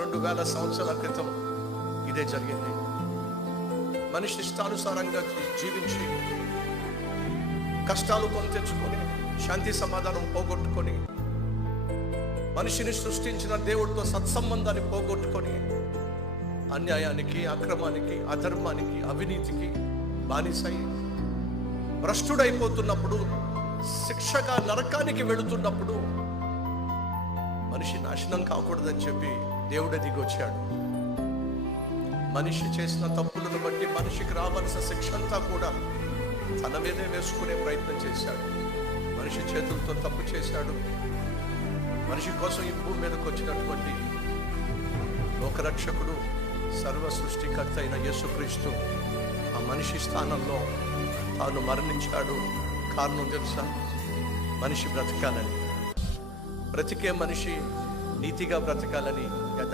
2000 సంవత్సరాల క్రితం ఇదే జరిగింది. మనిషి ఇష్టానుసారంగా జీవించి కష్టాలు కొని తెచ్చుకొని శాంతి సమాధానం పోగొట్టుకొని మనిషిని సృష్టించిన దేవుడితో సత్సంబంధాన్ని పోగొట్టుకొని అన్యాయానికి, అక్రమానికి, అధర్మానికి, అవినీతికి బానిసై భ్రష్టుడైపోతున్నప్పుడు, శిక్షగా నరకానికి వెళుతున్నప్పుడు మనిషి నాశనం కాకూడదని చెప్పి దేవుడే దిగొచ్చాడు. మనిషి చేసిన తప్పులను బట్టి మనిషికి రావాల్సిన శిక్ష అంతా కూడా తన మీదే వేసుకునే ప్రయత్నం చేశాడు. మనిషి చేతులతో తప్పు చేశాడు. మనిషి కోసం ఈ భూమి మీదకి వచ్చినటువంటి లోకరక్షకుడు, సర్వ సృష్టికర్త అయిన యేసుక్రీస్తు ఆ మనిషి స్థానంలో తాను మరణించాడు. కారణం తెలుసా? మనిషి బ్రతకాలని, బ్రతికే మనిషి నీతిగా బ్రతకాలని,